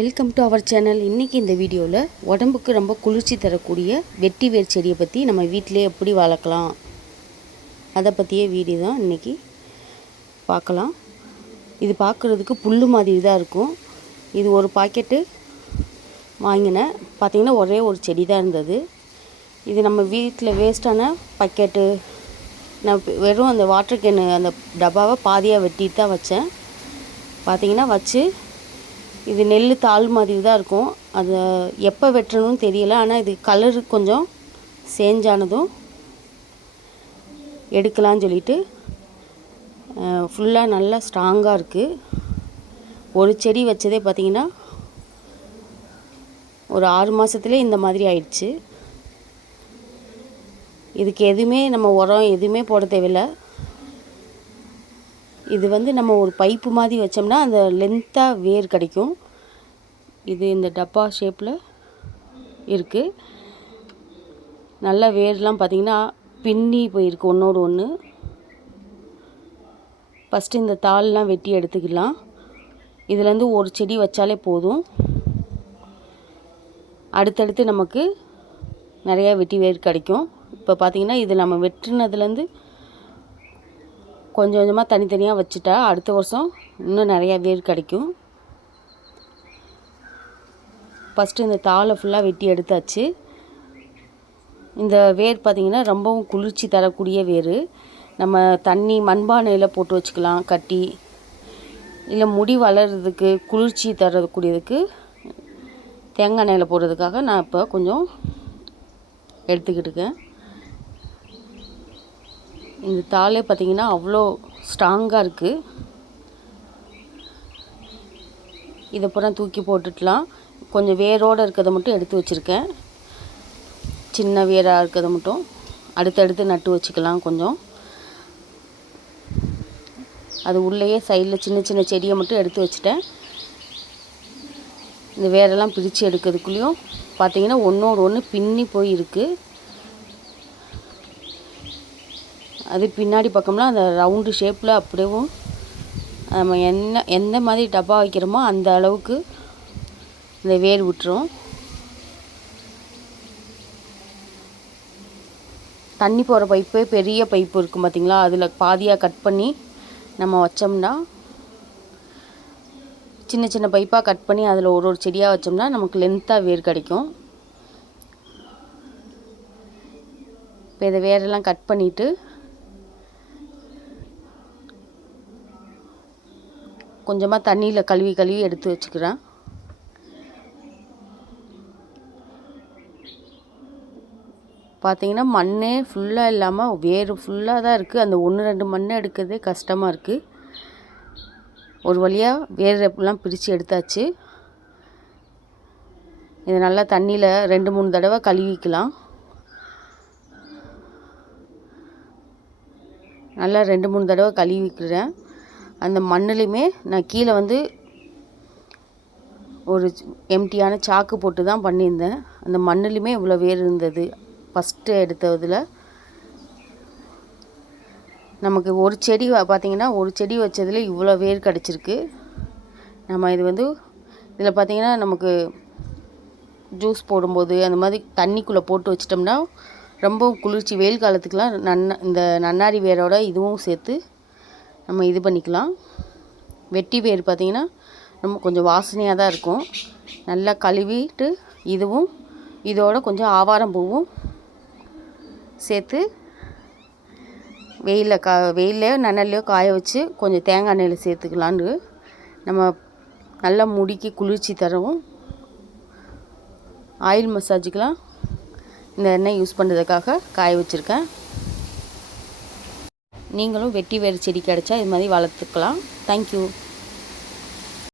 Welcome to our channel இன்றைக்கி இந்த வீடியோவில் உடம்புக்கு ரொம்ப குளிர்ச்சி தரக்கூடிய வெட்டி வேர் செடியை பற்றி நம்ம வீட்டிலே எப்படி வளர்க்கலாம்? அதை பற்றிய வீடியோ தான் இன்றைக்கி பார்க்கலாம். இது பார்க்குறதுக்கு புல் மாதிரி தான் இருக்கும். இது ஒரு பாக்கெட்டு வாங்கினேன் பார்த்தீங்கன்னா ஒரே ஒரு செடி தான் இருந்தது. இது நம்ம வீட்டில் வேஸ்ட்டான பக்கெட்டு நான் வெறும் அந்த வாட்டர் கேனு அந்த டப்பாவை பாதியாக வெட்டிட்டு தான் வச்சேன். பார்த்திங்கன்னா வச்சு இது நெல் தாள் மாதிரி தான் இருக்கும். அதை எப்போ வெட்டணும்னு தெரியல. ஆனால் இது கலர் கொஞ்சம் சேஞ்சானதும் எடுக்கலாம்னு சொல்லிட்டு ஃபுல்லாக நல்லா ஸ்ட்ராங்காக இருக்குது ஒரு செடி வச்சதே பார்த்திங்கன்னா ஒரு ஆறு மாதத்துலேயே இந்த மாதிரி ஆயிடுச்சு. இதுக்கு எதுவுமே நம்ம உரம் எதுவுமே போட தேவையில்லை. இது வந்து நம்ம ஒரு பைப்பு மாதிரி வச்சோம்னா அந்த லென்த்தாக வேர் கிடைக்கும். இது இந்த டப்பா ஷேப்பில் இருக்குது நல்ல வேர்லாம் பார்த்திங்கன்னா பின்னி போயிருக்கு ஒன்றோடு ஒன்று ஃபஸ்ட்டு இந்த தாள்லாம் வெட்டி எடுத்துக்கலாம். இதுலேருந்து ஒரு செடி வச்சாலே போதும். அடுத்தடுத்து நமக்கு நிறையா வெட்டி வேர் கிடைக்கும். இப்போ பார்த்திங்கன்னா இது நம்ம வெட்டினதுலேருந்து கொஞ்சம் கொஞ்சமாக தனித்தனியாக வச்சுட்டா அடுத்த வருஷம் இன்னும் நிறையா வேர் கிடைக்கும். ஃபஸ்ட்டு இந்த தாளை ஃபுல்லாக வெட்டி எடுத்தாச்சு. இந்த வேர் பார்த்திங்கன்னா ரொம்பவும் குளிர்ச்சி தரக்கூடிய வேர். நம்ம தண்ணி மண்பானையில் போட்டு வச்சுக்கலாம் கட்டி. இல்லை முடி வளர்கிறதுக்கு குளிர்ச்சி தரக்கூடியதுக்கு தேங்காய் எண்ணெயில் போடுறதுக்காக நான் இப்போ கொஞ்சம் எடுத்துக்கிட்டு இருக்கேன். இந்த தாளே பார்த்திங்கன்னா அவ்வளோ ஸ்ட்ராங்காக இருக்குது. இதை பூரா தூக்கி போட்டுடலாம். கொஞ்சம் வேரோடு இருக்கிறத மட்டும் எடுத்து வச்சுருக்கேன். சின்ன வேராக இருக்கிறத மட்டும். அடுத்தடுத்து நட்டு வச்சுக்கலாம் கொஞ்சம். அது உள்ளேயே சைடில் சின்ன சின்ன செடியை மட்டும் எடுத்து வச்சுட்டேன். இந்த வேரெல்லாம் பிரித்து எடுக்கிறதுக்குள்ளேயும் பார்த்தீங்கன்னா ஒன்றோடு ஒன்று பின்னி போய் இருக்குது அது பின்னாடி பக்கம்லாம் அந்த ரவுண்டு ஷேப்பில் அப்படியும் நம்ம என்ன எந்த மாதிரி டப்பா வைக்கிறோமோ அந்த அளவுக்கு இந்த வேர் விட்டுரும். தண்ணி போகிற பைப்பே பெரிய பைப்பு இருக்கும் பார்த்திங்களா அதில் பாதியாக கட் பண்ணி நம்ம வச்சோம்னா சின்ன சின்ன பைப்பாக கட் பண்ணி அதில் ஒரு ஒரு செடியாக வச்சோம்னா நமக்கு லென்த்தாக வேர் கிடைக்கும். இப்போ இதை வேரெல்லாம் கட் பண்ணிவிட்டு கொஞ்சமாக தண்ணியில் கழுவி கழுவி எடுத்து வச்சுக்கிறேன். பார்த்தீங்கன்னா மண்ணே ஃபுல்லாக இல்லாமல் வேறு ஃபுல்லாக தான் இருக்குது அந்த ஒன்று ரெண்டு மண்ணை எடுக்கிறதே கஷ்டமாக இருக்குது ஒரு வழியாக வேர் எல்லாம் பிரித்து எடுத்தாச்சு. இதை நல்லா தண்ணியில் ரெண்டு மூணு தடவை கழுவிக்கலாம். நல்லா ரெண்டு மூணு தடவை கழுவிக்கிறேன். அந்த மண்ணுலேயுமே நான் கீழே வந்து ஒரு எம்டியான சாக்கு போட்டு தான் பண்ணியிருந்தேன். அந்த மண்ணுலேயுமே இவ்வளோ வேர் இருந்தது. ஃபஸ்ட்டு எடுத்ததில் நமக்கு ஒரு செடி பார்த்திங்கன்னா ஒரு செடி வச்சதில் இவ்வளோ வேர் கிடச்சிருக்கு. நம்ம இது வந்து இதில் பார்த்திங்கன்னா நமக்கு ஜூஸ் போடும்போது அந்த மாதிரி தண்ணிக்குள்ளே போட்டு வச்சிட்டோம்னா ரொம்ப குளிர்ச்சி வெயில் காலத்துக்கெலாம் நன்ன இந்த நன்னாரி வேரோட இதுவும் சேர்த்து நம்ம இது பண்ணிக்கலாம். வெட்டி வேர் பார்த்திங்கன்னா ரொம்ப கொஞ்சம் வாசனையாக தான் இருக்கும். நல்லா கழுவிட்டு இதுவும் இதோட கொஞ்சம் ஆவாரம் பூவும் சேர்த்து வெயிலில் கா வெயிலையோ நனல்லையோ காய வச்சு கொஞ்சம் தேங்காய் எண்ணெயில் சேர்த்துக்கலான்னு நம்ம நல்லா முடிக்கு குளிர்ச்சி தரவும் ஆயில் மசாஜுக்கெலாம் இந்த எண்ணெய் யூஸ் பண்ணுறதுக்காக காய வச்சுருக்கேன். நீங்களும் வெட்டி வேறு செடி கிடச்சா இது மாதிரி வளர்த்துக்கலாம். தேங்க்யூ